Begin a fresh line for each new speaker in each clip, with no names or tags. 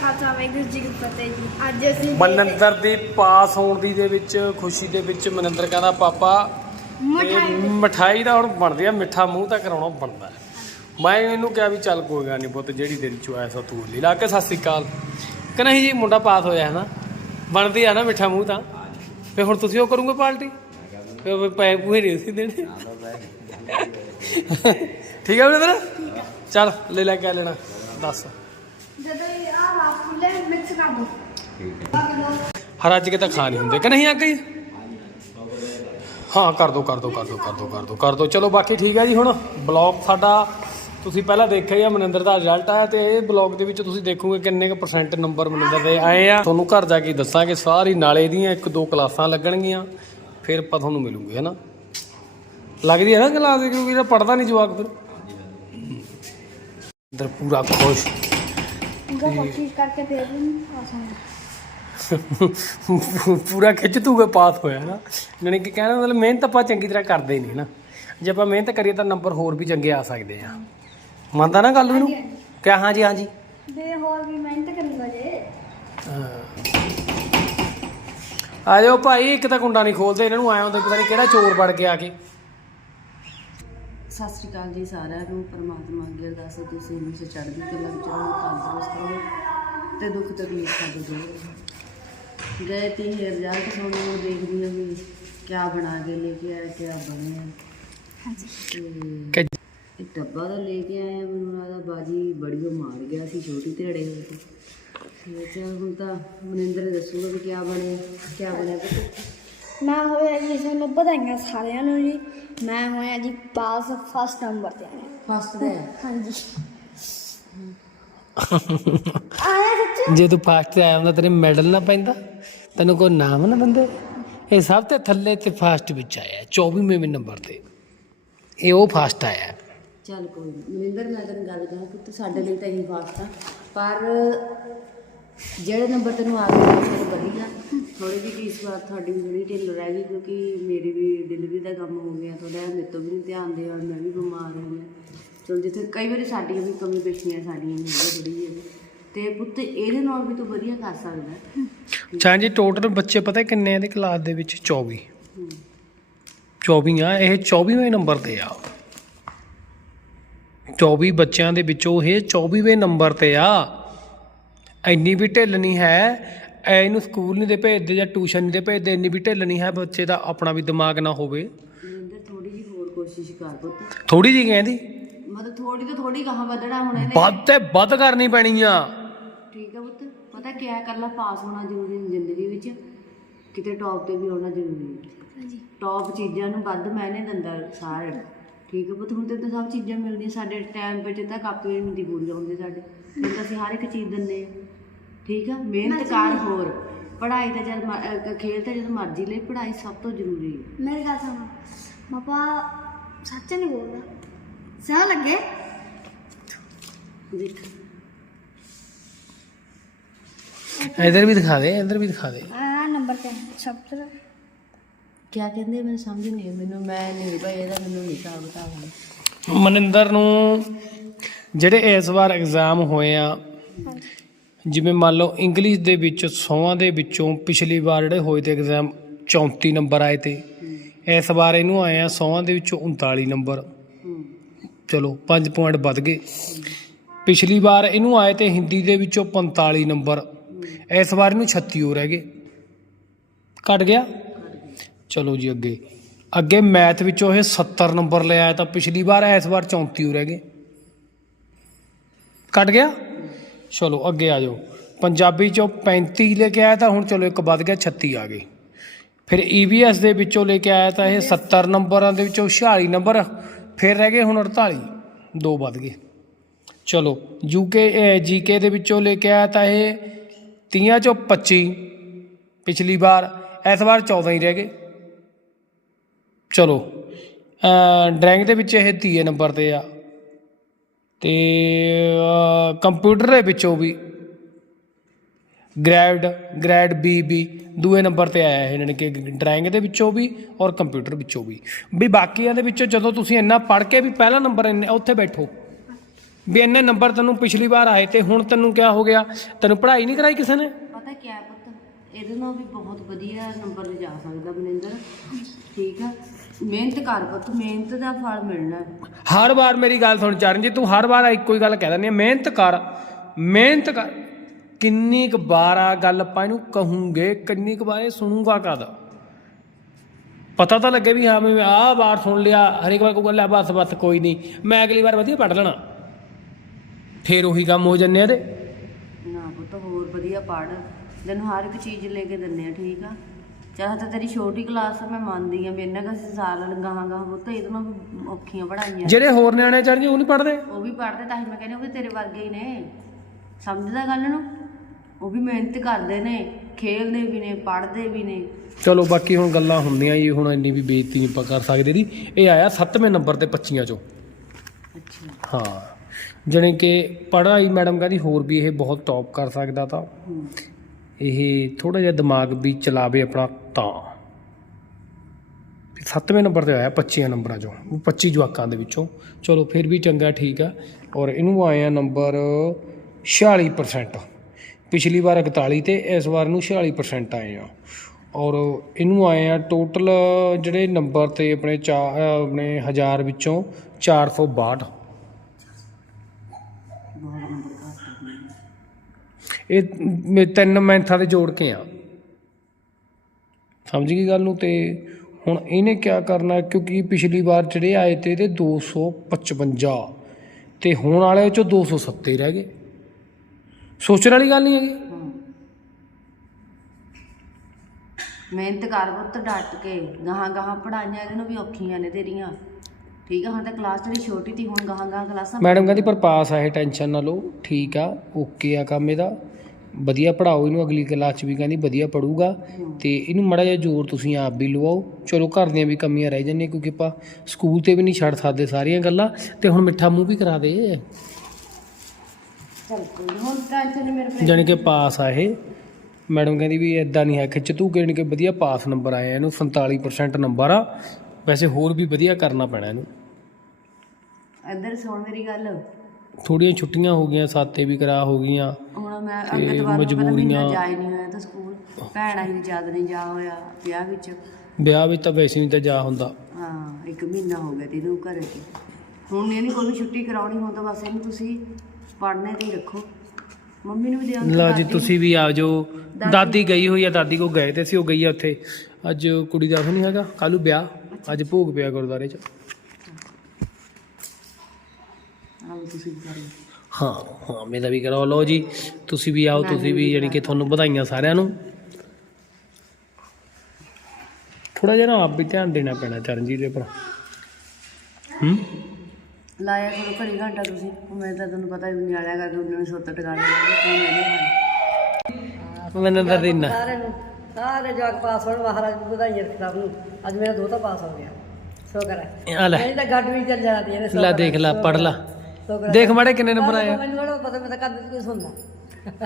ਖਾਲਸਾ ਵਾਹਿਗੁਰੂ ਜੀ ਕੀ ਫਤਿਹ ਜੀ। ਅੱਜ ਅਸੀਂ
ਮਨਿੰਦਰ ਦੀ ਪਾਸ ਹੋਣ ਦੀ ਦੇ ਵਿੱਚ ਖੁਸ਼ੀ ਦੇ ਵਿੱਚ ਮਨਿੰਦਰ ਕਹਿੰਦਾ ਪਾਪਾ
ਮਠਾਈ
ਦਾ ਹੁਣ ਬਣਦੀ ਆ ਮਿੱਠਾ ਮੂੰਹ ਤਾਂ ਕਰਾਉਣਾ ਬਣਦਾ ਹੈ। ਮੈਂ ਇਹਨੂੰ ਕਿਹਾ ਵੀ ਚੱਲ ਕੋਈ ਗੱਲ ਨਹੀਂ ਪੁੱਤ ਜਿਹੜੀ ਤੇਰੀ ਚੁਆਇਸ ਆ ਤੂੰ ਲੈ ਲਾ ਕੇ ਸਤਿ ਸ੍ਰੀ ਅਕਾਲ। ਕਿ ਨਹੀਂ ਜੀ ਮੁੰਡਾ ਪਾਸ ਹੋਇਆ ਹੈ ਨਾ ਬਣਦੀ ਆ ਨਾ ਮਿੱਠਾ ਮੂੰਹ ਤਾਂ। ਫੇ ਹੁਣ ਤੁਸੀਂ ਉਹ ਕਰੋਗੇ ਪਾਰਟੀ? ਫੇ ਪੈ ਪੂਹੇ ਨਹੀਂ ਸੀ ਦੇਣੇ। ਠੀਕ ਹੈ ਮਨਿੰਦਰ ਚੱਲ ਲੈ ਲੈ ਕੇ ਲੈਣਾ ਦੱਸ।
ਜਦੋਂ ਇਹ ਆ ਵਾ ਫੁੱਲੇ ਮਿਕਸ ਕਰ ਦੋ।
ਹਰ ਅੱਜ ਕੇ ਤਾਂ ਖਾ ਨਹੀਂ ਹੁੰਦੇ। ਕਿ ਨਹੀਂ ਆ ਗਈ ਹਾਂ ਕਰ ਦੋ ਕਰ ਦੋ ਕਰ ਦੋ ਕਰ ਦੋ ਕਰ ਦੋ ਕਰ ਦੋ। ਚਲੋ ਬਾਕੀ ਠੀਕ ਹੈ ਜੀ ਹੁਣ। ਬਲੌਗ ਸਾਡਾ ਤੁਸੀਂ ਪਹਿਲਾਂ ਦੇਖਿਆ ਹੀ ਆ ਮਨਿੰਦਰ ਦਾ ਰਿਜ਼ਲਟ ਆਇਆ ਤੇ ਇਹ ਬਲੌਗ ਦੇ ਵਿੱਚ ਤੁਸੀਂ ਦੇਖੋਗੇ ਕਿੰਨੇ ਕੁ ਪਰਸੈਂਟ ਨੰਬਰ ਮਨਿੰਦਰ ਦੇ ਆਏ ਆ। ਤੁਹਾਨੂੰ ਘਰ ਜਾ ਕੇ ਦੱਸਾਂਗੇ ਸਾਰੀ ਨਾਲੇ ਦੀਆਂ ਇੱਕ ਦੋ ਕਲਾਸਾਂ ਲੱਗਣਗੀਆਂ। ਫਿਰ ਆਪਾਂ ਤੁਹਾਨੂੰ ਮਿਲੂਗੇ ਹੈ ਨਾ ਲੱਗਦੀ ਹੈ ਨਾ ਕਲਾਸ ਕਿਉਂਕਿ ਇਹਦਾ ਪੜਦਾ ਨਹੀਂ ਜਵਾਕ ਫਿਰ। ਅੰਦਰ ਪੂਰਾ ਖੁਸ਼।
ਪੂਰਾ ਕੋਸ਼ਿਸ਼ ਕਰਕੇ
ਖਿੱਚ ਤੂਗੇ ਪਾਸ ਹੋਇਆ ਨਾ। ਜਾਣੀ ਕਿ ਕਹਿਣਾ ਮਤਲਬ ਮਿਹਨਤ ਆਪਾਂ ਚੰਗੀ ਤਰ੍ਹਾਂ ਕਰਦੇ ਹੀ ਨਹੀਂ ਨਾ। ਜੇ ਆਪਾਂ ਮਿਹਨਤ ਕਰੀਏ ਤਾਂ ਨੰਬਰ ਹੋਰ ਵੀ ਚੰਗੇ ਆ ਸਕਦੇ ਆ। ਮੰਨਦਾ ਨਾ ਗੱਲ ਮੈਨੂੰ ਕਿਆ ਹਾਂ ਜੀ ਹਾਂ ਜੀ
ਦੇ ਹੋਰ ਵੀ ਮਿਹਨਤ ਕਰੂਗਾ ਜੇ।
ਆ ਜਾਓ ਭਾਈ ਇੱਕ ਤਾਂ ਕੁੰਡਾ ਨਹੀਂ ਖੋਲਦੇ ਇਹਨਾਂ ਨੂੰ ਆਇਆ ਹੁੰਦਾ ਪਤਾ ਨਹੀਂ ਕਿਹੜਾ ਚੋਰ ਵੜ ਕੇ ਆ ਕੇ।
ਸਤਿ ਸ਼੍ਰੀ ਅਕਾਲ ਜੀ ਸਾਰਿਆਂ ਨੂੰ। ਪਰਮਾਤਮਾ ਅੱਗੇ ਅਰਦਾਸ ਹੈ ਤੁਸੀਂ ਹਮੇਸ਼ਾ ਚੜ੍ਹਦੀ ਕਲਾ ਵਿੱਚ ਰਹੋ ਤੰਦਰੁਸਤ ਰਹੋ ਤੇ ਦੁੱਖ ਤਕਲੀਫਾਂ ਤੋਂ ਦੂਰ ਰਹੋ। ਗਏ ਤੀ ਰਿਜ਼ਲਟ ਤੁਹਾਨੂੰ ਹੁਣ ਦੇਖਦੀ ਹਾਂ ਵੀ ਕਿਆ ਬਣਾ ਕੇ ਲੈ ਕੇ ਆਇਆ ਕਿਆ ਬਣਿਆ।
ਕਿ
ਇਹ ਡੱਬਾ ਤਾਂ ਲੈ ਕੇ ਆਇਆ ਮੈਨੂੰ ਲੱਗਦਾ ਬਾਜੀ ਬੜੀ ਉਹ ਮਾਰ ਗਿਆ ਸੀ ਛੋਟੀ ਤੇ ਤੇ ਚੱਲ ਹੁਣ ਤਾਂ ਮਨਿੰਦਰ ਨੇ ਦੱਸੂਗਾ ਵੀ ਕਿਆ ਬਣਿਆ ਕਿਆ ਬਣਿਆ।
ਮੈਂ ਹੋਇਆ ਜੀ ਤੁਹਾਨੂੰ ਵਧਾਈਆਂ ਸਾਰਿਆਂ ਨੂੰ ਜੀ। ਮੈਂ ਹੋਇਆ ਜੀ ਪਾਸ ਫਸਟ ਨੰਬਰ ਤੇ ਆਇਆ।
ਫਸਟ ਹੈ।
ਹਾਂਜੀ। ਆਇਆ ਸੱਚ?
ਜੇ ਤੂੰ ਫਾਸਟ ਆਇਆ ਹੁੰਦਾ ਤੇਰੇ ਮੈਡਲ ਨਾ ਪੈਂਦਾ। ਤੈਨੂੰ ਕੋਈ ਨਾਮ ਨਾ ਦਿੰਦੇ। ਇਹ ਸਭ ਤੋਂ ਥੱਲੇ ਤੇ ਫਾਸਟ ਵਿੱਚ ਆਇਆ 24ਵੇਂ ਨੰਬਰ ਤੇ। ਇਹ ਉਹ ਫਾਸਟ ਆਇਆ।
ਚੱਲ ਕੋਈ। ਮਨਿੰਦਰ ਮੈਂ ਤੈਨੂੰ ਗੱਲ ਕਰਾਂ ਕਿ ਤੂੰ ਸਾਡੇ ਲਈ ਤਾਂ ਹੀ ਫਾਸਟ ਆ। ਪਰ ਜਿਹੜੇ ਨੰਬਰ ਤੈਨੂੰ ਆ ਗਏ ਉਹ ਵਧੀਆ। ਥੋੜੀ ਜਿਹੀ ਇਸ ਵਾਰ ਤੁਹਾਡੀ ਵੀ ਥੋੜੀ ਢਿੱਲ ਰਹਿ ਗਈ, ਕਿਉਂਕਿ ਮੇਰੀ ਵੀ ਡਿਲੀਵਰੀ ਦਾ ਕੰਮ ਹੋ ਗਿਆ ਥੋੜਾ ਮੇਰੇ ਤੋਂ ਵੀ ਨਹੀਂ ਧਿਆਨ ਦੇ ਔਰ ਮੈਂ ਵੀ ਬਿਮਾਰ ਹੋ ਗਿਆ ਚਲ ਜਿੱਥੇ ਕਈ ਵਾਰੀ ਸਾਡੀਆਂ ਵੀ ਕਮੀ ਪੇਸ਼ੀਆਂ ਸਾਡੀਆਂ ਹੁੰਦੀਆਂ ਥੋੜੀ ਜਿਹੀ। ਤੇ ਪੁੱਤ, ਇਹਦੇ ਨਾਲ ਵੀ ਤੂੰ ਵਧੀਆ ਕਰ ਸਕਦਾ। ਹੈ।
ਜੀ ਟੋਟਲ ਬੱਚੇ ਪਤਾ ਕਿੰਨੇ ਇਹਦੇ ਕਲਾਸ ਦੇ ਵਿੱਚ? 24 24 ਆ ਇਹ 24ਵੇਂ ਨੰਬਰ ਤੇ ਆ। 24 ਬੱਚਿਆਂ ਦੇ ਵਿੱਚੋਂ ਇਹ 24ਵੇਂ ਨੰਬਰ ਤੇ ਆ। ਇੰਨੀ ਵੀ ਢਿੱਲ ਨਹੀਂ ਹੈ ਐ ਇਹਨੂੰ ਸਕੂਲ ਨਹੀਂ ਦੇ ਭੇਜਦੇ ਜਾਂ ਟਿਊਸ਼ਨ ਨਹੀਂ ਦੇ ਭੇਜਦੇ ਇੰਨੀ ਵੀ ਢਿੱਲ ਨਹੀਂ ਹੈ ਬੱਚੇ ਦਾ ਆਪਣਾ ਵੀ ਦਿਮਾਗ ਨਾ ਹੋਵੇ।
ਮਨਿੰਦਰ ਥੋੜੀ ਜਿਹੀ ਹੋਰ ਕੋਸ਼ਿਸ਼ ਕਰ ਪੁੱਤ।
ਥੋੜੀ ਜੀ ਕਹਿੰਦੀ?
ਮਤਲਬ ਥੋੜੀ ਤੋਂ ਥੋੜੀ ਕਹਾਂ ਵਧਣਾ ਹੁਣ ਇਹਨੇ।
ਵੱਧ ਤੇ ਵੱਧ ਕਰਨੀ ਪੈਣੀ ਆ।
ਠੀਕ ਹੈ ਪੁੱਤ। ਪਤਾ ਕੀ ਹੈ ਇਕੱਲਾ ਪਾਸ ਹੋਣਾ ਜ਼ਰੂਰੀ ਨਹੀਂ ਜ਼ਿੰਦਗੀ ਵਿੱਚ। ਕਿਤੇ ਟੌਪ ਤੇ ਵੀ ਹੋਣਾ ਜ਼ਰੂਰੀ ਹੈ
ਹਾਂਜੀ।
ਟੌਪ ਚੀਜ਼ਾਂ ਨੂੰ ਵੱਧ ਮਾਇਨੇ ਦਿੰਦਾ ਸਾਰਿਆਂ ਨੂੰ ਠੀਕ ਹੈ ਪੁੱਤ ਹੁਣ ਤੇ ਤਾਂ ਸਭ ਚੀਜ਼ਾਂ ਮਿਲਦੀਆਂ ਸਾਡੇ ਟਾਈਮ ਵਿੱਚ ਤਾਂ ਕਾਪੀ ਨਹੀਂ ਹੁੰਦੀ ਪੂਰੀ ਹੁੰਦੀ ਸਾਡੇ। ਹੁਣ ਤਾਂ ਅਸੀਂ ਹਰ ਇੱਕ ਚੀਜ਼ ਦਿੰਦੇ ਹਾਂ। ਠੀਕ ਆ ਮਿਹਨਤ ਕਰ ਹੋਰ। ਪੜ੍ਹਾਈ ਤਾਂ ਜਦ ਮ- ਅਹ ਖੇਲ ਤਾਂ ਜਦ ਮਰਜ਼ੀ ਲਈ ਪੜ੍ਹਾਈ ਸਭ ਤੋਂ ਜ਼ਰੂਰੀ ਹੈ।
ਮੇਰੀ ਗੱਲ ਸੁਣੋ। ਪਾਪਾ ਸੱਚ ਨਹੀਂ ਬੋਲਦਾ। ਸਹ ਲੱਗੇ?
ਦੇਖ।
ਇਧਰ ਵੀ ਦਿਖਾ ਦੇ ਇਧਰ ਵੀ ਦਿਖਾ ਦੇ।
ਆ ਨੰਬਰ ਤੇ ਸਭ ਤੋਂ
ਕਿਆ ਕਹਿੰਦੇ ਮੈਨੂੰ ਸਮਝ ਨਹੀਂ ਆਈ, ਮੈਨੂੰ ਮੈਂ ਨਹੀਂ ਭਾਈ ਇਹਦਾ ਮੈਨੂੰ ਨਹੀਂ ਹਿਸਾਬ ਬਤਾਉਣਾ
ਮਨਿੰਦਰ ਨੂੰ ਜਿਹੜੇ ਇਸ ਵਾਰ ਐਗਜ਼ਾਮ ਹੋਏ ਆ ਜਿਵੇਂ ਮੰਨ ਲਓ ਇੰਗਲਿਸ਼ ਦੇ ਵਿੱਚ 100 ਦੇ ਵਿੱਚੋਂ ਪਿਛਲੀ ਵਾਰ ਜਿਹੜੇ ਹੋਏ ਤੇ ਐਗਜ਼ਾਮ 34 ਨੰਬਰ ਆਏ ਤੇ। ਇਸ ਵਾਰ ਇਹਨੂੰ ਆਏ ਆ 100 ਦੇ ਵਿੱਚੋਂ 39 ਨੰਬਰ। ਚਲੋ 5 ਪੁਆਇੰਟ ਵੱਧ ਗਏ। ਪਿਛਲੀ ਵਾਰ ਇਹਨੂੰ ਆਏ ਤੇ ਹਿੰਦੀ ਦੇ ਵਿੱਚੋਂ 45 ਨੰਬਰ। ਇਸ ਵਾਰ ਇਹਨੂੰ 36 ਹੋ ਰਹਿ ਗਏ ਘਟ ਗਿਆ? ਚਲੋ ਜੀ ਅੱਗੇ। ਅੱਗੇ ਮੈਥ ਵਿੱਚੋਂ ਇਹ 70 ਨੰਬਰ ਲੈ ਆਇਆ ਤਾਂ ਪਿਛਲੀ ਵਾਰ ਇਸ ਵਾਰ 34 ਹੋ ਰਹਿ ਗਏ। ਘਟ ਗਿਆ? ਚਲੋ ਅੱਗੇ ਆ ਜਾਓ। ਪੰਜਾਬੀ ਚੋਂ 35 ਲੈ ਕੇ ਆਇਆ ਤਾਂ ਹੁਣ ਚਲੋ ਇੱਕ ਵੱਧ ਗਿਆ 36 ਆ ਗਏ। ਫਿਰ ਈਵੀਐਸ ਦੇ ਵਿੱਚੋਂ ਲੈ ਕੇ ਆਇਆ ਤਾਂ ਇਹ 70 ਨੰਬਰਾਂ ਦੇ ਵਿੱਚੋਂ 46 ਨੰਬਰ, ਫਿਰ ਰਹਿ ਗਏ ਹੁਣ 48 ਦੋ ਵੱਧ ਗਏ। ਚਲੋ ਯੂਕੇ ਜੀਕੇ ਦੇ ਵਿੱਚੋਂ ਲੈ ਕੇ ਆਇਆ ਤਾਂ ਇਹ 30 ਚੋਂ 25 ਪਿਛਲੀ ਵਾਰ ਇਸ ਵਾਰ 14 ਹੀ ਰਹਿ ਗਏ। ਚਲੋ। ਡਰਾਇੰਗ ਦੇ ਵਿੱਚ ਇਹ ਤੀਏ ਨੰਬਰ ਤੇ ਆ। ਤੇ ਕੰਪਿਊਟਰ ਦੇ ਵਿੱਚੋਂ ਵੀ ਗ੍ਰੈਡ ਗ੍ਰੈਡ ਬੀ ਬੀ ਦੂਏ ਨੰਬਰ ਤੇ ਆਇਆ ਹੈ ਇਹਨਾਂ ਕਿ ਡਰਾਇੰਗ ਦੇ ਵਿੱਚੋਂ ਵੀ ਔਰ ਕੰਪਿਊਟਰ ਵਿੱਚੋਂ ਵੀ। ਵੀ ਬਾਕੀਆਂ ਦੇ ਵਿੱਚੋਂ ਜਦੋਂ ਤੁਸੀਂ ਇੰਨਾ ਪੜ੍ਹ ਕੇ ਵੀ ਪਹਿਲਾ ਨੰਬਰ ਇੰਨੇ, ਉੱਥੇ ਬੈਠੋ। ਵੀ ਇੰਨੇ ਨੰਬਰ ਤੈਨੂੰ ਪਿਛਲੀ ਵਾਰ ਆਏ ਤੇ ਹੁਣ ਤੈਨੂੰ ਕਿਆ ਹੋ ਗਿਆ? ਤੈਨੂੰ ਪੜ੍ਹਾਈ ਨਹੀਂ ਕਰਾਈ ਕਿਸੇ ਨੇ?
ਪਤਾ ਕੀ ਪੁੱਤ? ਇਹਦੇ ਨਾਲ ਵੀ ਬਹੁਤ ਵਧੀਆ ਨੰਬਰ ਲਿਜਾ ਸਕਦਾ ਮਨਿੰਦਰ। ਠੀਕ ਆ? ਮਿਹਨਤ ਕਰ ਪੁੱਤ ਮਿਹਨਤ ਦਾ ਫਲ ਮਿਲਣਾ। ਹੈ।
ਹਰ ਵਾਰ ਮੇਰੀ ਗੱਲ ਸੁਣ ਚਰਨਜੀਤ ਤੂੰ ਹਰ ਵਾਰ ਇੱਕੋ ਹੀ ਗੱਲ ਕਹਿ ਦਿੰਦੀ ਆ ਮਿਹਨਤ ਕਰ ਮਿਹਨਤ ਕਰ। ਕਿੰਨੀ ਕੁ ਵਾਰ ਆ ਗੱਲ ਆਪਾਂ ਇਹਨੂੰ ਕਹੂੰਗੇ ਕਿੰਨੀ ਕੁ ਵਾਰ ਇਹ ਸੁਣੂਗਾ ਕਦ? ਪਤਾ ਤਾਂ ਲੱਗੇ ਵੀ ਹਾਂ ਮੈਂ ਆਹ ਵਾਰ ਸੁਣ ਲਿਆ ਹਰੇਕ ਵਾਰ ਕੋਈ ਗੱਲ ਆ ਬਸ ਬਸ ਕੋਈ ਨਹੀਂ ਮੈਂ ਅਗਲੀ ਵਾਰ ਵਧੀਆ ਪੜ ਲੈਣਾ। ਫੇਰ ਉਹੀ ਕੰਮ ਹੋ ਜੰਨੇ ਇਹਦੇ।
ਨਾ ਪੁੱਤ ਹੋਰ ਵਧੀਆ ਪੜ ਤੈਨੂੰ ਹਰ ਇੱਕ ਚੀਜ਼ ਲੈ ਕੇ ਦਿੰਨੇ ਆ ਠੀਕ ਆ? ਚਾਹੇ ਤਾਂ ਤੇਰੀ ਛੋਟੀ ਕਲਾਸ ਮੈਂ ਮੰਨਦੀ ਆ ਵੀ ਕੁ ਅਸੀਂ ਸਾਲ ਗਾਹਾਂ ਗਾਹਾਂ ਪੁੱਤ ਇਹਦੇ ਨਾਲ ਔਖੀਆਂ ਪੜਾਈਆਂ
ਜਿਹੜੇ ਹੋਰ ਨਿਆਣੇ ਚਰਨਜੀਤ ਉਹ ਨਹੀਂ ਪੜਦੇ
ਉਹ ਵੀ ਪੜਦੇ ਤਾਂ ਹੀ ਮੈਂ ਕਹਿੰਦੀ ਉਹ ਵੀ ਤੇਰੇ ਵਰਗੇ ਹੀ ਨੇ। ਸਮਝਦਾ ਗੱਲ ਨੂੰ? ਉਹ ਵੀ ਮਿਹਨਤ ਕਰਦੇ ਨੇ ਖੇਲਦੇ ਵੀ ਨੇ ਪੜਦੇ ਵੀ ਨੇ।
ਚਲੋ ਬਾਕੀ ਹੁਣ ਗੱਲਾਂ ਹੁੰਦੀਆਂ ਜੀ ਹੁਣ ਇੰਨੀ ਵੀ ਬੇਇੱਜ਼ਤੀ ਨਹੀਂ ਆਪਾਂ ਕਰ ਸਕਦੇ ਦੀ ਇਹ ਆਇਆ 7ਵੇਂ ਨੰਬਰ ਤੇ 25 ਚੋਂ।
ਅੱਛਾ।
ਹਾਂ ਜਾਣੀ ਕਿ ਪੜ੍ਹਾਈ ਮੈਡਮ ਕਹਿੰਦੀ ਹੋਰ ਵੀ ਇਹ ਬਹੁਤ ਟੌਪ ਕਰ ਸਕਦਾ ਤਾਂ। ਇਹ ਥੋੜਾ ਜਿਹਾ ਦਿਮਾਗ ਵੀ ਚਲਾਵੇ ਆਪਣਾ ਤਾਂ। ਸੱਤਵੇਂ ਨੰਬਰ ਤੇ ਆਇਆ 25 ਨੰਬਰਾਂ ਚੋਂ, ਉਹ 25 ਜਵਾਕਾਂ ਦੇ ਵਿੱਚੋਂ। ਚਲੋ ਫਿਰ ਵੀ ਚੰਗਾ, ਠੀਕ ਆ। ਔਰ ਇਹਨੂੰ ਆਏ ਆ ਨੰਬਰ 46% ਪਿਛਲੀ ਵਾਰ 41 ਤੇ ਇਸ ਵਾਰ ਨੂੰ 46% ਆਏ ਆ। ਔਰ ਇਹਨੂੰ ਆਏ ਆ ਟੋਟਲ ਜਿਹੜੇ ਨੰਬਰ ਤੇ ਆਪਣੇ ਚਾ ਆਪਣੇ ਹਜ਼ਾਰ ਵਿੱਚੋਂ 462 ਇਹ ਮੇ ਤਿੰਨ ਮੈਂਥਾਂ ਦੇ ਜੋੜ ਕੇ ਆ। ਸਮਝ ਗਈ ਗੱਲ ਨੂੰ? ਤੇ ਹੁਣ ਇਹਨੇ ਕਿਆ ਕਰਨਾ? ਕਿਉਂਕਿ ਪਿਛਲੀ ਵਾਰ ਜਿਹੜੇ ਆਏ ਤੇ ਇਹਦੇ 255 ਤੇ ਹੁਣ ਵਾਲੇ ਚੋਂ 270 ਰਹਿ ਗਏ। ਸੋਚਣ ਵਾਲੀ ਗੱਲ ਨਹੀਂ ਹੈਗੀ?
ਹੂੰ। ਮਿਹਨਤ ਕਰ ਪੁੱਤ ਡਟ ਕੇ। ਗਾਹਾਂ ਗਾਹਾਂ ਪੜਾਈਆਂ ਇਹਦੇ ਨੂੰ ਵੀ ਔਖੀਆਂ ਨੇ ਤੇਰੀਆਂ। ਠੀਕ ਆ ਹੁਣ ਤਾਂ ਕਲਾਸ ਤੇਰੀ ਛੋਟੀ ਤੀ ਹੁਣ ਗਾਹਾਂ ਗਾਹਾਂ ਕਲਾਸਾਂ
ਮੈਡਮ ਕਹਿੰਦੀ ਪਰ ਪਾਸ ਆ ਇਹ ਟੈਨਸ਼ਨ ਨਾ ਲਓ। ਠੀਕ ਆ ਓਕੇ ਆ ਕੰਮ ਇਹਦਾ। ਵਧੀਆ ਪੜਾਓ ਇਹਨੂੰ ਅਗਲੀ ਕਲਾਸ ਚ ਵੀ ਕਹਿੰਦੀ ਵਧੀਆ ਪੜੂਗਾ ਤੇ ਇਹਨੂੰ ਮੜਾ ਜਿਹਾ ਜ਼ੋਰ ਤੁਸੀਂ ਆਪ ਵੀ ਲਵਾਓ। ਚਲੋ ਘਰ ਦੀਆਂ ਵੀ ਕਮੀਆਂ ਰਹਿ ਜਾਂਦੀਆਂ ਕਿਉਂਕਿ ਆਪਾਂ ਸਕੂਲ ਤੇ ਵੀ ਨਹੀਂ ਛੱਡ ਸਕਦੇ ਸਾਰੀਆਂ ਗੱਲਾਂ। ਤੇ ਹੁਣ ਮਿੱਠਾ ਮੂੰਹ ਵੀ ਕਰਾ ਦੇ। ਜਾਣੀ ਕਿ ਪਾਸ ਆ ਇਹ। ਮੈਡਮ ਕਹਿੰਦੀ ਵੀ ਇਦਾਂ ਨਹੀਂ ਹੈ ਖਿੱਚ ਤੂੰ ਜਾਣੀ ਕਿ ਵਧੀਆ ਪਾਸ ਨੰਬਰ ਆਏ ਇਹਨੂੰ 47% ਨੰਬਰ ਆ। ਵੈਸੇ ਹੋਰ ਵੀ ਵਧੀਆ ਕਰਨਾ ਪੈਣਾ ਇਹਨੂੰ।
ਇੱਧਰ ਸੁਣ ਮੇਰੀ ਗੱਲ।
ਥੋੜੀਆਂ ਛੁੱਟੀਆਂ ਹੋ ਗਈਆਂ ਸਾਤੇ ਵੀ ਕਰਾ ਹੋ ਗਈਆਂ।
ਹੁਣ ਮੈਂ
ਤੇ ਮਜਬੂਰੀਆਂ-
ਮਜਬੂਰੀਆਂ ਜਾ ਹੀ ਨਹੀਂ ਹੋਇਆ ਤਾਂ ਸਕੂਲ। ਭੈਣਾਂ ਹੀ ਜਦ ਨਹੀਂ ਜਾ ਹੋਇਆ ਵਿਆਹ ਵਿੱਚ।
ਵਿਆਹ ਵਿੱਚ ਤਾਂ ਵੈਸੇ ਵੀ ਤਾਂ ਜਾ ਹੁੰਦਾ।
ਹਾਂ ਇੱਕ ਮਹੀਨਾ ਹੋ ਗਿਆ ਤੈਨੂੰ ਘਰੇ ਤੇ। ਹੁਣ ਇਹਨੂੰ ਕੋਈ ਛੁੱਟੀ ਕਰਾਉਣੀ ਹੋ ਤਾਂ ਬਸ ਇਹਨੂੰ ਤੁਸੀਂ ਪੜ੍ਹਨੇ ਤੇ ਹੀ ਰੱਖੋ। ਮੰਮੀ ਨੂੰ ਵੀ ਦਿਓ
ਲਓ ਜੀ ਤੁਸੀਂ ਵੀ ਆ ਜਾਓ। ਦਾਦੀ ਗਈ ਹੋਈ ਆ ਦਾਦੀ ਕੋ ਗਏ ਤੇ ਸੀ ਉਹ ਗਈ ਆ ਉੱਥੇ। ਅੱਜ ਕੁੜੀ ਦਾ ਉਹ ਨਹੀਂ ਹੈਗਾ ਕੱਲੂ ਵਿਆਹ। ਅੱਜ ਭੋਗ ਪਿਆ ਗੁਰਦੁਆਰੇ 'ਚ।
ਆਓ ਤੁਸੀਂ ਵੀ ਕਰੋ
ਹਾਂ ਹਾਂ ਮੇਰਾ ਵੀ ਕਰਾਓ ਲਓ ਜੀ ਤੁਸੀਂ ਵੀ ਆਓ ਤੁਸੀਂ ਵੀ ਯਾਨੀ ਕਿ ਤੁਹਾਨੂੰ ਵਧਾਈਆਂ ਸਾਰਿਆਂ ਨੂੰ। ਥੋੜਾ ਜਿਹਾ ਨਾ ਆਪ ਵੀ ਧਿਆਨ ਦੇਣਾ ਪੈਣਾ ਚਰਨਜੀਤ ਦੇ ਉੱਪਰ। ਹੂੰ?
ਲਾਇਆ ਕਰੋ ਘੜੀ ਘੰਟਾ ਤੁਸੀਂ ਮੈਂ ਤਾਂ ਤੁਹਾਨੂੰ ਪਤਾ ਹੀ ਨਿਆਲਿਆ ਕਰਕੇ ਉਹਨਾਂ ਨੇ ਸੁੱਤ ਟਿਕਾ ਲਿਆ ਕਿਉਂ ਇਹਨੇ
ਮੈਨੂੰ ਤਾਂ ਦਿਨ
ਸਾਰਿਆਂ ਨੂੰ ਸਾਰੇ ਜਵਾਕ ਪਾਸ ਹੋਣ ਮਹਾਰਾਜ ਨੂੰ ਵਧਾਈਆਂ ਸਭ ਨੂੰ। ਅੱਜ ਮੇਰਾ ਦੋਤਾ ਪਾਸ ਹੋ ਗਿਆ। ਸ਼ੁਕਰ ਹੈ।
ਆ ਲੈ।
ਨਹੀਂ ਤਾਂ ਗੱਡ ਵੀ ਚੱਲ ਜਾਣਾ ਤੀ ਇਹਨੇ
ਲੈ ਦੇਖ ਲੈ ਪੜ ਲਾ। ਦੇਖ ਮਾੜੇ ਕਿੰਨੇ ਨੰਬਰ ਆਏ ਆ।
ਮੈਨੂੰ ਕਿਹੜਾ ਪਤਾ ਮੈਂ ਤਾਂ ਕਦ ਕੋਈ ਸੁਣਦਾ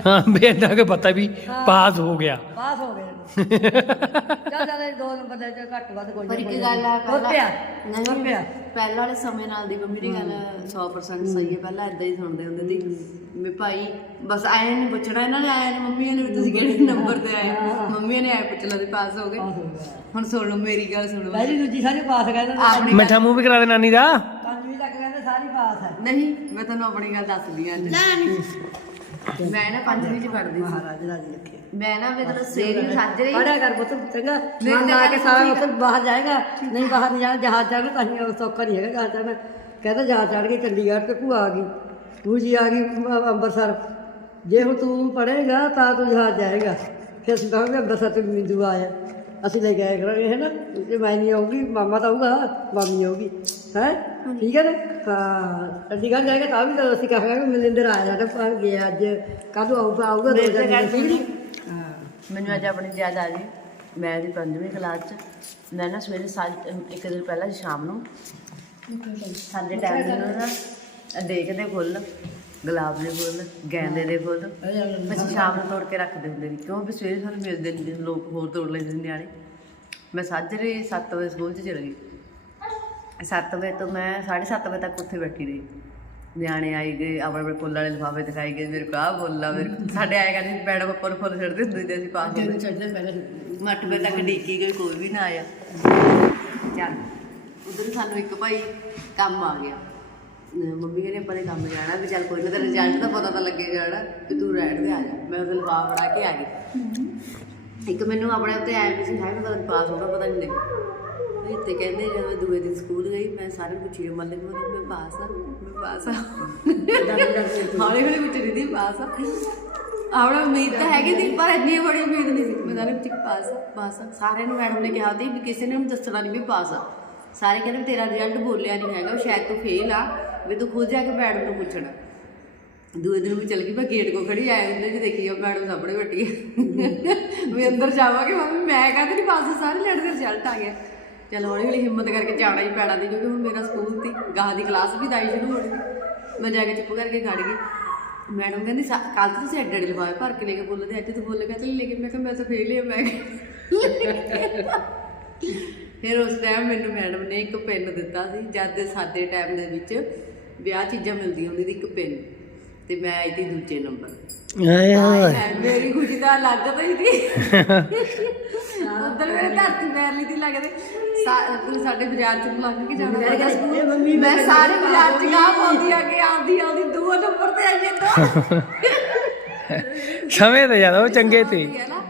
ਹਾਂ ਬੇਟਾ ਕੇ ਪਤਾ ਵੀ ਪਾਸ ਹੋ ਗਿਆ।
ਪਾਸ ਹੋ ਗਏ ਚੱਲ ਜਾਂਦੇ ਦੋ ਨੰਬਰ ਦੇ ਚ ਘੱਟ ਵੱਧ ਕੋਈ
ਪਰ ਇੱਕ ਗੱਲ ਆ
ਹੋਰ ਪਿਆ
ਨਹੀਂ
ਹੋਰ ਪਿਆ
ਪਹਿਲਾਂ ਵਾਲੇ ਸਮੇਂ ਨਾਲ ਦੀ ਮੰਮੀ ਦੀ ਗੱਲ 100% ਸਹੀ ਹੈ ਪਹਿਲਾਂ ਇਦਾਂ ਹੀ ਸੁਣਦੇ ਹੁੰਦੇ ਸੀ। ਵੀ ਭਾਈ ਬਸ ਆਏ ਨਹੀਂ ਪੁੱਛਣਾ ਇਹਨਾਂ ਨੇ ਆਇਆ ਨਹੀਂ ਮੰਮੀ ਨੇ ਵੀ ਤੁਸੀਂ ਕਿਹੜੇ ਨੰਬਰ ਤੇ ਆਏ? ਮੰਮੀ ਨੇ ਆਏ ਪੁੱਛ ਲਿਆ ਪਾਸ ਹੋ ਗਏ। ਹੁਣ ਸੁਣ ਲਓ ਮੇਰੀ ਗੱਲ ਸੁਣੋ
ਪਹਿਲੀ ਦੂਜੀ ਸਾਰੀ ਪਾਸ ਕਹਿੰਦੇ
ਆਪਣੀ
ਮਿੱਠਾ ਮੂੰਹ ਵੀ ਕਰਾ ਦੇ ਨਾਨੀ ਦਾ
ਪੰਜਵੀਂ ਤੱਕ ਕਹਿੰਦੇ ਸਾਰੀ ਪਾਸ ਹੈ
ਨਹੀਂ ਮੈਂ ਤੁਹਾਨੂੰ ਆਪਣੀ ਗੱਲ ਦੱਸਦੀ ਹਾਂ ਅੱਜ। ਮੈਂ ਨਾ ਪੰਜਵੀਂ ਚ ਪੜ੍ਹਦੀ ਸੀ।
ਮਹਾਰਾਜ ਰਾਜੀ ਰੱਖੇ।
ਮੈਂ ਨਾ ਮਤਲਬ ਸਵੇਰੇ ਸਾਜਰੇ ਹੀ
ਪੜਿਆ ਕਰ ਪੁੱਤ ਚੰਗਾ। ਮਨ ਲਾ ਕੇ ਸਾਰਾ
ਆ।
ਵਕਤ ਬਾਹਰ ਜਾਏਗਾ। ਨਹੀਂ ਬਾਹਰ ਨਹੀਂ ਜਾਣਾ ਜਹਾਜ਼ ਚੜ੍ਹਨਾ ਤਾਂ ਹੀ ਉਹ ਸੌਖਾ ਨਹੀਂ ਹੈਗਾ ਜਹਾਜ਼ ਚੜ੍ਹਨਾ। ਕਹਿੰਦਾ ਜਹਾਜ਼ ਚੜ੍ਹ ਕੇ ਚੰਡੀਗੜ੍ਹ ਤੇ ਭੂਆ ਆ ਗਈ। ਭੂਜੀ ਆ ਗਈ ਅ- ਅੰਮ੍ਰਿਤਸਰ ਜੇ ਹੁਣ ਤੂੰ ਪੜ੍ਹੇਗਾ ਤਾਂ ਤੂੰ ਜਹਾਜ਼ ਜਾਏਗਾ। ਫਿਰ ਅਸੀਂ ਕਹਾਂਗੇ ਅੰਮ੍ਰਿਤਸਰ ਤੇ ਮਿੰਦੂ ਆਇਆ। ਅਸੀਂ ਲੈ ਕੇ ਆਇਆ ਕਰਾਂਗੇ ਹੈ ਨਾ ਜੇ ਮੈਂ ਨਹੀਂ ਆਊਗੀ ਮਾਮਾ ਤਾਂ ਆਊਗਾ ਮਾਮੀ ਆਊਗੀ ਹੈ? ਠੀਕ ਹੈ ਨਾ? ਹਾਂ ਚੰਡੀਗੜ੍ਹ ਜਾਏਗਾ ਤਾਂ ਵੀ ਤਾਂ ਅਸੀਂ ਕਹਾਂਗੇ ਵੀ ਮਨਿੰਦਰ ਆਇਆ ਤਾਂ ਪਰ ਗਿਆ ਅੱਜ ਕੱਲ੍ਹ ਆਊਗਾ ਆਊਗਾ ਦੋ ਜਣੇ
ਸੁਣੀ
ਹਾਂ।
ਮੈਨੂੰ ਅੱਜ ਆਪਣੀ ਯਾਦ ਆ ਗਈ ਮੈਂ ਦੀ ਪੰਜਵੀਂ ਕਲਾਸ ਚ ਮੈਂ ਨਾ ਸਵੇਰੇ ਸਾਜ ਇੱਕ ਦਿਨ ਪਹਿਲਾਂ ਸ਼ਾਮ ਨੂੰ ਸਾਡੇ ਟਾਈਮ ਦੇ ਨਾਲ ਨਾ ਦੇਖਦੇ ਫੁੱਲ ਗੁਲਾਬ ਦੇ ਫੁੱਲ ਗੈਂਦੇ ਦੇ ਫੁੱਲ। ਅਸੀਂ ਸ਼ਾਮ ਨੂੰ ਤੋੜ ਕੇ ਰੱਖਦੇ ਹੁੰਦੇ ਸੀ। ਕਿਉਂ? ਵੀ ਸਵੇਰੇ ਸਾਨੂੰ ਮਿਲਦੇ ਨਹੀਂ ਲੋਕ ਹੋਰ ਤੋੜ ਲੈਂਦੇ ਸੀ ਨਿਆਣੇ। ਮੈਂ ਸਾਜਰੇ 7 ਵਜੇ ਸਕੂਲ 'ਚ ਚਲ ਗਈ। 7 ਵਜੇ ਤੋਂ ਮੈਂ 7:30 ਵਜੇ ਤੱਕ ਉੱਥੇ ਬੈਠੀ ਰਹੀ। ਨਿਆਣੇ ਆਈ ਗਏ ਆਪਣੇ ਆਪਣੇ ਫੁੱਲ ਵਾਲੇ ਲਿਫਾਫੇ ਦਿਖਾਈ ਗਏ ਮੇਰੇ ਕੋਲ ਫੁੱਲ ਆ ਮੇਰੇ ਕੋਲ- ਸਾਡੇ ਆਏ ਕਹਿੰਦੇ ਮੈਡਮ ਉੱਪਰ ਨੂੰ ਫੁੱਲ ਛੱਡਦੇ ਹੁੰਦੇ ਸੀ ਅਸੀਂ ਪਾਸ
ਜਦੋਂ ਚੜਦੇ ਪਹਿਲਾਂ
ਮੱਟ ਵੇ ਤੱਕ ਡੀਕੀ ਗਈ ਕੋਈ ਵੀ ਨਾ ਆਇਆ। ਚੱਲ ਉਧਰ ਸਾਨੂੰ ਇੱਕ ਭਾਈ ਕੰਮ ਆ ਗਿਆ। ਮੰਮੀ ਕਹਿੰਦੇ ਆਪਾਂ ਨੇ ਕੰਮ ਜਾਣਾ ਵੀ ਚੱਲ ਕੋਈ ਨਾ, ਤੇਰਾ ਰਿਜ਼ਲਟ ਦਾ ਪਤਾ ਤਾਂ ਲੱਗੇ ਜਾਣਾ ਕਿ ਤੂੰ ਰਹਿਣ ਤੇ ਆ ਜਾ। ਮੈਂ ਉਹਦੇ ਲਿਫਾਫ ਫੜਾ ਕੇ ਆ ਗਈ। ਇੱਕ ਮੈਨੂੰ ਆਪਣੇ ਉੱਤੇ ਆਇਆ ਵੀ ਸੀ, ਹਾਏ, ਮੈਂ ਤਾਂ ਪਾਸ ਹੋ ਪਤਾ ਨਹੀਂ ਲੱਗਿਆ ਤੇ ਕਹਿੰਦੇ ਜਦੋਂ ਮੈਂ ਦੂਏ ਦਿਨ ਸਕੂਲ ਗਈ, ਮੈਂ ਸਾਰੇ ਪੁੱਛੀ ਮੱਲੇ ਨੂੰ ਮੈਂ ਪਾਸ ਆ, ਮੈਂ ਪਾਸ ਆ। ਹੌਲੀ ਹੌਲੀ ਪੁੱਛ ਰਹੀ ਪਾਸ ਆ? ਆਵੜਾ ਉਮੀਦ ਤਾਂ ਹੈਗੀ ਸੀ, ਪਰ ਇੰਨੀ ਬੜੀ ਉਮੀਦ ਨਹੀਂ ਸੀ। ਮੈਂ ਸਾਰੇ ਪੁੱਛ ਪਾਸ ਆ ਪਾਸ ਆ। ਸਾਰਿਆਂ ਨੂੰ ਮੈਡਮ ਨੇ ਕਿਹਾ ਸੀ ਵੀ ਕਿਸੇ ਨੇ ਉਹਨੂੰ ਦੱਸਣਾ ਨਹੀਂ ਵੀ ਪਾਸ ਆ। ਸਾਰੇ ਕਹਿੰਦੇ ਵੀ ਤੇਰਾ ਰਿਜ਼ਲਟ ਬੋਲਿਆ ਨਹੀਂ ਹੈਗਾ ਸ਼ਾਇਦ ਤੂੰ ਫੇਲ ਆ। ਵੀ ਤੂੰ ਖੁਦ ਜਾ ਕੇ ਮੈਡਮ ਨੂੰ ਪੁੱਛਣਾ। ਦੂਏ ਦਿਨ ਵੀ ਚਲ ਗਈ, ਮੈਂ ਗੇਟ ਕੋ ਖੜੀ ਆਏ ਹੁੰਦੇ ਜੀ ਦੇਖੀ ਆ ਮੈਡਮ ਸਾਹਮਣੇ ਬੈਠੀ ਹੈ ਵੀ ਅੰਦਰ ਜਾਵਾਂਗੇ ਮੰਮੀ, ਮੈਂ ਕਹਿੰਦੀ ਨਹੀਂ ਪਾਸ ਸਾਰੇ ਲੜ ਦੇ ਰਿਜ਼ਲਟ ਆ ਗਿਆ ਚਲ ਹੌਲੀ ਹੌਲੀ ਹਿੰਮਤ ਕਰਕੇ ਜਾਣਾ ਹੀ ਪੈਣਾ ਦੀ ਕਿਉਂਕਿ ਹੁਣ ਮੇਰਾ ਸਕੂਲ ਸੀ, ਗਾਹ ਦੀ ਕਲਾਸ ਵੀ ਦਾਈ ਸ਼ੁਰੂ ਹੋਣੀ ਮੈਂ ਜਾ ਕੇ ਚੁੱਪ ਕਰਕੇ ਖੜ ਗਈ। ਮੈਡਮ ਕਹਿੰਦੀ ਕੱਲ ਤਾਂ ਤੁਸੀਂ ਐਡੇ ਐਡੇ ਲਿਫਾਫੇ ਭਰ ਕੇ ਲੈ ਕੇ ਬੋਲਦੇ ਅੱਜ ਤੂੰ ਬੋਲੇਗਾ ਤੇ ਲੈ ਕੇ, ਮੈਂ ਕਿਹਾ ਮੈਂ ਤਾਂ ਫੇਲ ਹੀ ਆ ਮੈਂ ਫਿਰ ਉਸ ਟਾਈਮ ਮੈਨੂੰ ਮੈਡਮ ਨੇ ਇੱਕ ਪੈਨ ਦਿੱਤਾ ਸੀ, ਜਦ ਦੇ ਸਾਡੇ ਟਾਈਮ ਦੇ ਵਿੱਚ ਵਿਆਹ ਚੀਜ਼ਾਂ ਮਿਲਦੀਆਂ ਹੁੰਦੀ ਸੀ ਇੱਕ ਪੈਨ ਤੇ ਮੈਂ ਆਈ ਸੀ ਦੂਜੇ ਨੰਬਰ।
ਆਏ ਹੋਏ।
ਹਾਏ, ਮੇਰੀ ਖੁਸ਼ੀ ਦਾ ਅਲੱਗ ਤੋਂ ਹੀ ਸੀ ਉਧਰ ਮੇਰੇ ਧਰਤੀ ਪੈਰ ਲਈ ਸੀ ਲੱਗਦੇ। ਸਾ- ਸਾਡੇ ਬਾਜ਼ਾਰ ਚ ਲੰਘ ਕੇ ਜਾਣਾ ਪੈਂਦਾ। ਸਕੂਲ ਮੈਂ ਸਾਰੇ ਬਾਜ਼ਾਰ ਚ ਗਾਹ ਪਾਉਂਦੀ ਆ ਕਿ ਆਉਂਦੀ ਆਉਂਦੀ ਦੂਆ ਨੰਬਰ ਤੇ ਆਈਏ ਤਾਂ
ਸਮੇਂ ਤੇ ਜ਼ਿਆਦਾ ਉਹ ਚੰਗੇ ਤੇ।
ਹੈ ਨਾ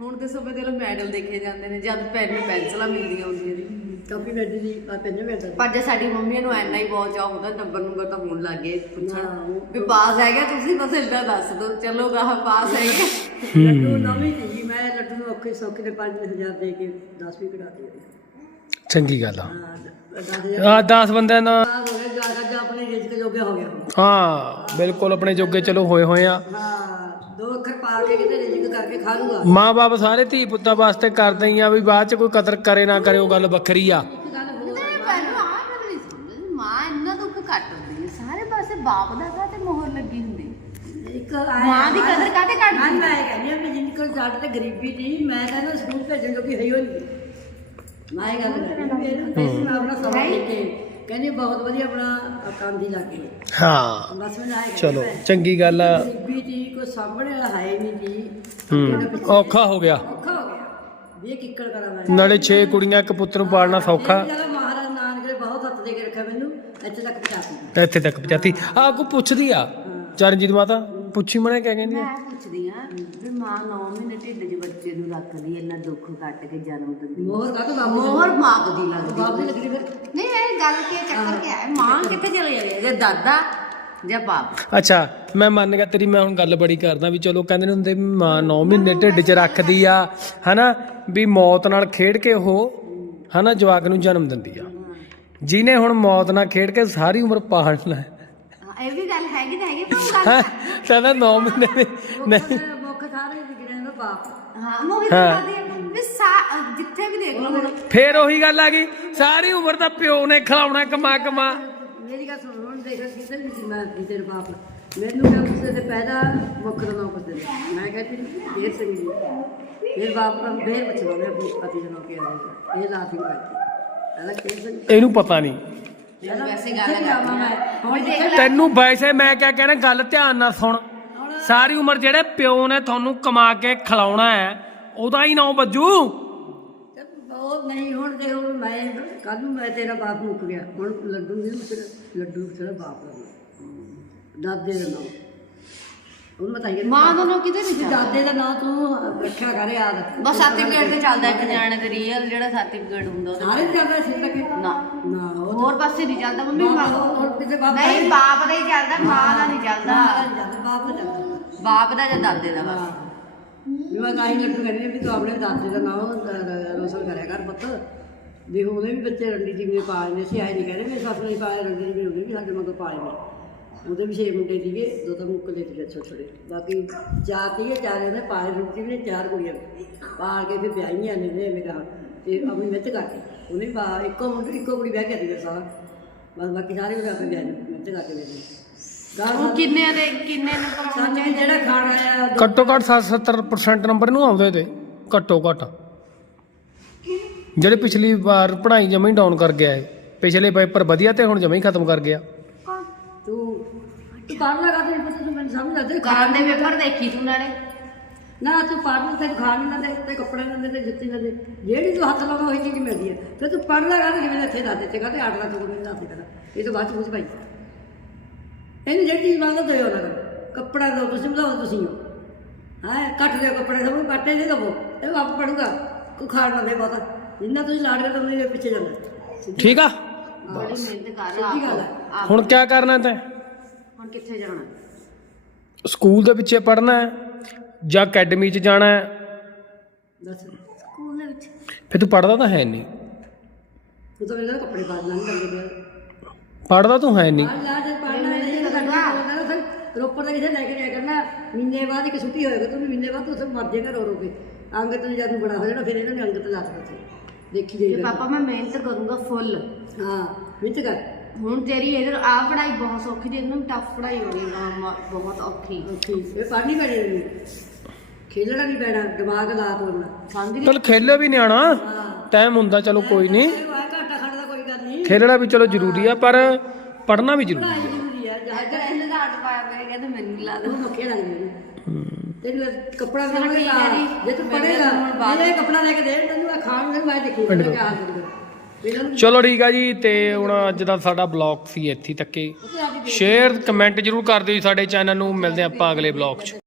ਹੁਣ ਦੇ ਸਮੇਂ ਦੇ ਲੋ ਮੈਡਲ ਦੇਖੇ ਜਾਂਦੇ ਨੇ ਜਦ ਪੈਨ ਪੈਨਸਲਾਂ ਮਿਲਦੀਆਂ ਹੁੰਦੀਆਂ ਨੇ।
ਕਾਪੀ ਬੈਠੀ ਦੀ ਆ ਪੈਨ ਬੈਠਾ
ਪਰ ਜੇ ਸਾਡੀ ਮੰਮੀ ਨੂੰ ਐਨਾ ਹੀ ਬਹੁਤ ਚਾਹ ਹੁੰਦਾ ਨੰਬਰ ਨੰਬਰ ਤਾਂ ਹੋਣ ਲੱਗ ਗਏ ਪੁੱਛਣ। ਵੀ ਪਾਸ ਹੈਗਾ ਤੁਸੀਂ ਬਸ ਇੰਨਾ ਦੱਸ ਦਿਓ ਚਲੋ ਗਾਹ ਪਾਸ ਹੈਗੇ
ਲੱਡੂ ਨਵੀਂ ਸੀ ਮੈਂ ਲੱਡੂ ਨੂੰ ਔਖੇ ਸੌਖੇ ਦੇ 5000 ਦੇ ਕੇ 10 ਵੀ ਕਢਾ ਦੇ
ਚੰਗੀ ਗੱਲ ਆ।
ਹਾਂ 10000
ਆ 10 ਬੰਦਿਆਂ ਦਾ
ਹੋ ਗਿਆ ਜਾ ਜਾ ਆਪਣੇ ਰਿਜ਼ਕ ਜੋਗੇ ਹੋ ਗਿਆ
ਹਾਂ ਬਿਲਕੁਲ ਆਪਣੇ ਜੋਗੇ ਚਲੋ ਹੋਏ ਹੋਏ ਆ।
ਹਾਂ। ਦੋ ਅੱਖਰ ਪਾ ਕੇ ਕਿਤੇ ਰਿਜ਼ਕ ਕਰਕੇ ਖਾ ਲੂਗਾ।
ਮਾਂ-ਬਾਪ ਸਾਰੇ ਧੀ ਪੁੱਤਾਂ ਵਾਸਤੇ ਕਰਦੇ ਹੀ ਆ ਵੀ ਬਾਅਦ ਚ ਕੋਈ ਕਦਰ ਕਰੇ ਨਾ ਕਰੇ ਉਹ ਗੱਲ ਵੱਖਰੀ ਆ।
ਮੈਨੂੰ ਆ। ਗੱਲ ਨਹੀਂ ਸਮਝ ਮਾਂ ਇੰਨਾ ਦੁੱਖ ਕੱਟ ਹੁੰਦੀ ਹੈ ਸਾਰੇ ਪਾਸੇ ਬਾਪ ਦਾ ਘਾ ਤੇ ਮੋਹਰ ਲੱਗੀ ਹੁੰਦੀ
ਇੱਕ ਆਇਆ
ਮਾਂ ਦੀ ਕਦਰ ਕਾਹਤੇ
ਮੈਂ
ਕੱਟਦੀ
ਮੈਂ ਕਹਿੰਦੀ ਹਾਂ ਵੀ ਜਿੰਨੀ ਕੋਲ ਜੱਟ ਤੇ ਗਰੀਬੀ ਸੀ ਮੈਂ ਕਹਿੰਦਾ ਸਕੂਲ ਭੇਜਣ ਜੋਗੀ ਹੈ ਹੀ ਹੋਈ ਮੈਂ ਇਹ ਗੱਲ ਕਰਦੀ ਪੈਸੇ ਮੈਂ ਆਪਣਾ ਸਮਾਂ ਦੇ ਕੇ ਕਹਿੰਦੀ ਬਹੁਤ ਵਧੀਆ ਆਪਣਾ ਕੰਮ ਦੀ ਲੱਗ। ਗਈ
ਹਾਂ
ਬਸ ਮੈਂ ਆਏ
ਚਲੋ ਚੰਗੀ ਗੱਲ ਆ।
ਗਰੀਬੀ ਦੀ ਕੋਈ ਸਾਹਮਣੇ ਵਾਲਾ ਹੈ ਹੀ ਨਹੀਂ ਜੀ।
ਹੂੰ ਔਖਾ ਹੋ ਗਿਆ।
ਔਖਾ ਹੋ ਗਿਆ। ਵੀ ਇਹ ਕਿੱਕੜ ਕਰਾਂ ਮੈਂ।
ਨਾਲੇ 6 ਕੁੜੀਆਂ ਇੱਕ ਪੁੱਤ ਨੂੰ ਪਾਲਣਾ ਸੌਖਾ।
ਜਦੋਂ ਮਹਾਰਾਜ ਨਾਨਕ ਨੇ ਬਹੁਤ ਹੱਥ ਦੇ ਕੇ ਰੱਖਿਆ ਮੈਨੂੰ ਇੱਥੇ ਤੱਕ ਪਹੁੰਚਾਤੀ
ਇੱਥੇ ਤੱਕ ਪਹੁੰਚਾਤੀ ਆ ਕੋ ਪੁੱਛਦੀ ਆ? ਚਰਨਜੀਤ ਮਾਤਾ ਪੁੱਛੀ ਮਣੇ ਕਿਆ ਕਹਿੰਦੀ ਆ?
ਮੈਂ ਪੁੱਛਦੀ ਆ ਵੀ ਮਾਂ 9 ਮਹੀਨੇ ਢਿੱਡ 'ਚ ਬੱਚੇ ਨੂੰ ਰੱਖਦੀ ਇੰਨਾ ਦੁੱਖ ਕੱਟ ਕੇ ਜਨਮ ਦਿੰਦੀ
ਮੋਹਰ ਕਾ ਤਾਂ ਬਾਬੂ
ਮੋਹਰ ਦੀ ਲੱਗਦੀ।
ਬਾਬੂ ਦੀ ਲੱਗੀ ਫਿਰ?
ਨਹੀਂ ਇਹ ਗੱਲ ਕੀ ਹੈ, ਚੱਕਰ ਕੀ ਹੈ? ਮਾਂ ਕਿੱਥੇ ਚਲੇ ਜਾਂਦੀ ਹੈ? ਜੇ ਦਾਦਾ ਜਾਂ ਬਾਪ?
ਅੱਛਾ ਮੈਂ ਮੰਨ ਗਿਆ ਤੇਰੀ ਮੈਂ ਹੁਣ ਗੱਲ ਬੜੀ ਕਰਦਾ ਵੀ ਚਲੋ ਕਹਿੰਦੇ ਨੇ ਹੁੰਦੇ ਵੀ ਮਾਂ 9 ਮਹੀਨੇ ਢਿੱਡ 'ਚ ਰੱਖਦੀ ਆ ਹਨਾ? ਵੀ ਮੌਤ ਨਾਲ ਖੇਡ ਕੇ ਉਹ ਹਨਾ ਜਵਾਕ ਨੂੰ ਜਨਮ ਦਿੰਦੀ ਆ। ਜਿਹਨੇ ਹੁਣ ਮੌਤ ਨਾਲ ਖੇਡ ਕੇ ਸਾਰੀ ਉਮਰ ਪਾਲਣਾ ਹੈ।
ਹਾਂ, ਇਹ ਵੀ ਗੱਲ ਹੈਗੀ ਤਾਂ ਹੈਗੀ ਪਰ ਉਹ ਗੱਲ
ਕਹਿੰਦਾ 9 ਮਹੀਨੇ ਨਹੀਂ
ਮੁੱਖ ਸਾਰੇ ਵਿਗੜਿਆ ਦਾ ਬਾਪ।
ਹਾਂ ਮੋਹਿਤ ਕਰਦੀ ਹੈ। ਵੀ ਸਾ- ਜਿੱਥੇ ਵੀ ਦੇਖ ਲਓ ਹੁਣ
ਫੇਰ ਉਹੀ ਗੱਲ ਆ ਗਈ ਸਾਰੀ ਉਮਰ ਤਾਂ ਪਿਓ ਨੇ ਖਿਲਾਉਣਾ ਕਮਾ ਕਮਾ।
ਮੇਰੀ ਗੱਲ ਸੁਣ ਹੁਣ ਦੇਖ ਕਿਸੇ ਵੀ ਸੀ ਮੈਂ ਵੀ ਤੇਰੇ ਬਾਪ ਮੈਨੂੰ ਕਿਹਾ ਕਿਸੇ ਦੇ ਪੈਦਾ ਮੁੱਖ ਦਾ ਨਾਮ ਪੁੱਛਦੇ ਨੇ। ਮੈਂ ਕਹਿੰਦੀ ਫੇਰ ਸਿੰਘ ਜੀ ਫਿਰ ਬਾਪ ਨੂੰ ਫੇਰ ਪੁੱਛਣਾ ਮੈਂ ਆਪਣੇ ਪਤੀ ਕੀ ਇਹ ਪਹਿਲਾਂ
ਇਹਨੂੰ ਨਹੀਂ
ਵੈਸੇ ਗੱਲ
ਮੈਂ। ਹੁਣ ਦੇਖ ਲੈ
ਤੈਨੂੰ ਵੈਸੇ ਮੈਂ ਕਿਆ ਕਹਿਣਾ ਗੱਲ ਧਿਆਨ ਨਾਲ ਸੁਣ। ਸਾਰੀ ਉਮਰ ਜਿਹੜੇ ਪਿਓ ਨੇ ਤੁਹਾਨੂੰ ਕਮਾ ਕੇ ਖਿਲਾਉਣਾ ਹੈ ਉਹਦਾ ਹੀ ਨਾਂ ਬੱਜੂ।
ਉਹ ਨਹੀਂ ਹੁਣ ਦੇ ਹੁਣ ਮੈਂ ਕੱਲ ਨੂੰ ਮੈਂ ਤੇਰਾ ਬਾਪ ਮੁੱਕ ਗਿਆ। ਹੁਣ ਲੱਡੂ ਨਹੀਂ ਤੇਰਾ ਲੱਡੂ ਤੇਰਾ ਬਾਪ ਦਾ ਦਾਦੇ ਦਾ ਨਾਮ ਉਹਨੂੰ ਬਤਾਈਏ
ਮਾਂ ਦਾ ਨਾਮ ਕਿਤੇ ਨਹੀਂ
ਵੀ ਦਾਦੇ ਦਾ ਨਾਮ ਤੂੰ ਰੱਖਿਆ ਕਰ ਯਾਦ
ਬਸ ਸਰਟੀਫਿਕੇਟ ਤੇ ਚੱਲਦਾ ਇੱਕ ਜਾਣੇ ਦੇ ਰੀਅਲ ਜਿਹੜਾ ਸਰਟੀਫਿਕੇਟ ਹੁੰਦਾ ਉਹਦੇ
ਸਾਰੇ ਚੱਲਦਾ ਸੀ ਤੱਕ?
ਨਾ।
ਨਾ ਉਹ
ਹੋਰ ਪਾਸੇ ਨਹੀਂ ਚੱਲਦਾ ਮੰਮੀ ਮਾਂ
ਹੋਰ ਕਿਸੇ ਬਾਪ
ਨਹੀਂ ਬਾਪ ਦਾ ਹੀ ਚੱਲਦਾ। ਮਾਂ ਦਾ ਨਹੀਂ ਚੱਲਦਾ
ਬਾਪ ਦਾ ਚੱਲਦਾ।
ਬਾਪ ਦਾ ਜਾਂ ਦਾਦੇ ਦਾ ਬਸ?
ਵੀ ਮੈਂ ਤਾਂ ਹੀ ਲੱਡੂ ਕਹਿੰਦੀ ਹਾਂ ਵੀ ਤੂੰ ਆਪਣੇ ਦਾਦੇ ਦਾ ਨਾਮ ਰੋਸ਼ਨ ਕਰਿਆ ਕਰ ਪੁੱਤ। ਵੀ ਉਹਦੇ ਵੀ ਬੱਚੇ ਰੰਡੀ ਜਿਵੇਂ ਪਾਲਨੇ ਸੀ, ਆਏ ਨਹੀਂ ਕਹਿੰਦੇ ਮੇਰੇ ਸੱਸ ਨੇ ਪਾਇਆ ਰੰਡੀ ਜਿਵੇਂ ਉਹਨੇ ਵੀ ਸਾਡੇ ਮਗਰ ਪਾ ਨੇ ਉਹਦੇ ਵੀ ਛੇ ਮੁੰਡੇ ਸੀਗੇ, ਦੋ ਤਾਂ ਮੁੱਕ ਗਏ ਤੇ ਛੋਟੇ ਛੋਟੇ। ਬਾਕੀ ਚਾਰ ਸੀਗੇ, ਚਾਰੇ ਉਹਨੇ ਪਾਲੇ ਰੁੱਟੀ ਵੀ ਨੇ, ਚਾਰ ਕੁੜੀਆਂ। ਪਾਲ ਕੇ ਫਿਰ ਵਿਆਹੀਆਂ ਨੇ ਨੇ ਮੇਰਾ। ਤੇ ਆਪਣੀ ਮਿਹਨਤ ਕਰਕੇ। ਉਹਨੇ ਬਾ ਇੱਕੋ ਮੁੰਡੇ, ਇੱਕੋ ਕੁੜੀ ਵਿਆਹ ਕੇ ਦਿੱਤੀ ਸਾਰਾ। ਬਸ ਬਾਕੀ ਸਾਰੇ ਉਹਨੇ ਆਪੇ ਵਿਆਹ ਮਿਹਨਤ ਕਰਕੇ ਵੇਚੇ
ਹੁਣ ਕਿੰਨੇ ਦੇ ਕਿੰਨੇ ਨੰਬਰ
ਸਾਨੂੰ ਵੀ ਜਿਹੜਾ ਖਾਣਾ ਆ
ਘੱਟੋ ਘੱਟ 70% ਨੰਬਰ ਨੂੰ ਆਉਂਦੇ ਤੇ ਘੱਟੋ ਘੱਟ। ਜਿਹੜੇ ਪਿਛਲੀ ਵਾਰ ਪੜ੍ਹਾਈ ਜਮਾਂ ਹੀ ਡਾਊਨ ਕਰ ਗਿਆ ਹੈ ਪਿਛਲੇ ਪੇਪਰ ਵਧੀਆ ਤੇ ਹੁਣ ਜਮਾਂ ਹੀ ਖਤਮ ਕਰ ਗਿਆ।
ਤੂੰ ਤੂੰ ਪੜ੍ਹ ਲਗਾ ਤੇ ਪੁੱਤ ਤੂੰ ਮੈਨੂੰ ਸਮਝ ਲੱਗਦਾ।
ਕਾਂ ਦੇ ਪੇਪਰ ਦੇਖੀ ਤੂੰ ਨਾਲੇ।
ਨਾ ਤੂੰ ਪੜ੍ਹ ਤੇ ਖਾਣ ਨਹੀਂ ਦਿੰਦੇ ਤੇ ਕੱਪੜੇ ਨਹੀਂ ਦਿੰਦੇ ਤੇ ਜੁੱਤੀ ਨਹੀਂ ਦਿੰਦੇ ਜਿਹੜੀ ਤੂੰ ਹੱਥ ਲਾਉਣਾ ਉਹੀ ਚੀਜ਼ ਮਿਲਦੀ ਹੈ ਤੇ ਤੂੰ ਪੜ੍ਹ ਲਗਾ ਤੇ ਜਿਵੇਂ ਇੱਥੇ ਦੱਸ ਦਿੱਤੇ ਕਹਿੰਦੇ 8 ਲੱਖ ਰੁਪਏ ਦੱਸ ਦਿੱਤਾ ਇਹ ਤੋਂ ਬਾਅਦ ਚ ਕੁਝ ਭਾਈ। ਇਹਨੂੰ ਜਿਹੜੀ ਚੀਜ਼ ਮੰਗਦਾ ਦਿਓ ਉਹਨਾਂ ਨੂੰ ਕੱਪੜਾ ਦਿਓ ਤੁਸੀਂ ਬਣਾਓ ਤੁਸੀਂ ਹਾਂ ਕੱਟ ਦਿਓ ਕੱਪੜੇ ਸਭ ਕੱਟੇ ਦੇ ਦਵੋ ਇਹ ਆਪ ਪੜੂਗਾ ਕੋ ਖਾਣ ਨਾ ਦੇ ਬਹੁਤਾ। ਜਿੰਨਾ ਤੁਸੀਂ ਲਾੜ ਕੇ ਤੁਹਾਨੂੰ ਇਹਦੇ ਪਿੱਛੇ ਜਾਂਦਾ।
ਠੀਕ ਆ?
ਬੜੀ ਮਿਹਨਤ ਕਰ
ਸਿੱਧੀ ਗੱਲ ਹੈ
ਆਪ
ਹੁਣ ਕੀ ਕਰਨਾ ਤੈਂ?
ਹੁਣ ਕਿੱਥੇ ਜਾਣਾ?
ਸਕੂਲ ਦੇ ਵਿੱਚੇ ਪੜ੍ਹਨਾ ਹੈ ਜਾਂ ਅਕੈਡਮੀ 'ਚ ਜਾਣਾ ਹੈ?
ਦੱਸ।
ਸਕੂਲ ਦੇ ਵਿੱਚ।
ਫਿਰ ਤੂੰ ਪੜ੍ਹਦਾ ਤਾਂ ਹੈ ਨਹੀਂ
ਤੂੰ ਤਾਂ ਇਹਨਾਂ ਕੱਪੜੇ ਪਾ ਲੈਣ ਲੱਗੇ ਪਿਆ
ਪੜ੍ਹਦਾ ਤੂੰ ਹੈ ਨਹੀਂ
ਰੋਪੜ ਦਾ ਕਿਸੇ ਲੈ ਕੇ ਜਾਇਆ ਕਰਨਾ ਮਹੀਨੇ ਬਾਅਦ ਇੱਕ ਛੁੱਟੀ ਹੋਏਗਾ ਤੂੰ ਮਹੀਨੇ ਬਾਅਦ ਤੂੰ ਉੱਥੇ ਮਰ ਜਾਏਗਾ ਰੋ ਰੋ ਕੇ। ਅੰਗ ਤੋਂ ਜਦ ਨੂੰ ਬੜਾ ਹੋ ਜਾਣਾ ਫਿਰ ਇਹਨਾਂ ਨੇ ਅੰਗ ਤੇ ਲਾ ਦਿੱਤਾ ਦੇਖੀ ਜਾਏਗਾ
ਪਾਪਾ ਮੈਂ ਮਿਹਨਤ ਕਰੂੰਗਾ ਫੁੱਲ।
ਹਾਂ ਮਿੰਟ ਕਰ।
ਹੁਣ ਤੇਰੀ ਇਧਰ ਆ ਪੜਾਈ ਬਹੁਤ ਸੌਖੀ ਤੇ ਇਹਨੂੰ ਟਫ ਪੜਾਈ ਹੋ ਗਈ ਬਹੁਤ ਔਖੀ।
ਇਹ ਪੜ੍ਹਨੀ ਪੈਣੀ ਇਹਨੂੰ ਖੇਲਣਾ ਵੀ ਪੈਣਾ ਦਿਮਾਗ ਲਾ ਤੋੜਨਾ
ਸਮਝ ਗਈ?
ਚਲ ਖੇਲੇ ਵੀ ਨਿਆਣਾ। ਟਾਈਮ ਹੁੰਦਾ ਚਲੋ ਕੋਈ ਨਹੀਂ
ਘਾਟਾ ਖਾਣ ਦਾ ਕੋਈ ਗੱਲ ਨਹੀਂ
ਖੇਲਣਾ ਵੀ ਚਲੋ ਜ਼ਰੂਰੀ ਆ ਪਰ ਪੜ੍ਹਨਾ ਵੀ ਜ਼ਰੂਰੀ
ਹੈ
ਦਾ ਕਹਿੰਦੇ ਮੈਨੂੰ ਲਾ
ਉਹ ਮੱਖੇ ਲੱਗਦੇ ਨੇ ਤੈਨੂੰ ਇਹ ਕੱਪੜਾ
ਚਲੋ
ਦੇ
ਠੀਕ ਹੈ ਜੀ।
ਤੂੰ ਪੜੇਗਾ ਇਹ ਕੱਪੜਾ ਲੈ ਕੇ ਦੇ ਤੈਨੂੰ ਆ ਖਾਣ ਨੂੰ ਮੈਂ ਦੇਖੀ ਮੈਂ ਕਿਆ ਹਾਲ ਕਰੂੰਗਾ ਇਹਨਾਂ ਨੂੰ
ਚਲੋ ਠੀਕ ਆ ਜੀ ਤੇ ਹੁਣ ਅੱਜ ਦਾ ਸਾਡਾ ਬਲੌਗ ਸੀ ਇੱਥੇ ਤੱਕ।
ਆ ਕੇ
ਸ਼ੇਅਰ ਕਮੈਂਟ ਜਰੂਰ ਕਰ ਦਿਓ ਜੀ ਸਾਡੇ ਚੈਨਲ ਨੂੰ। ਮਿਲਦੇ ਆਪਾਂ ਅਗਲੇ ਬਲੌਗ 'ਚ।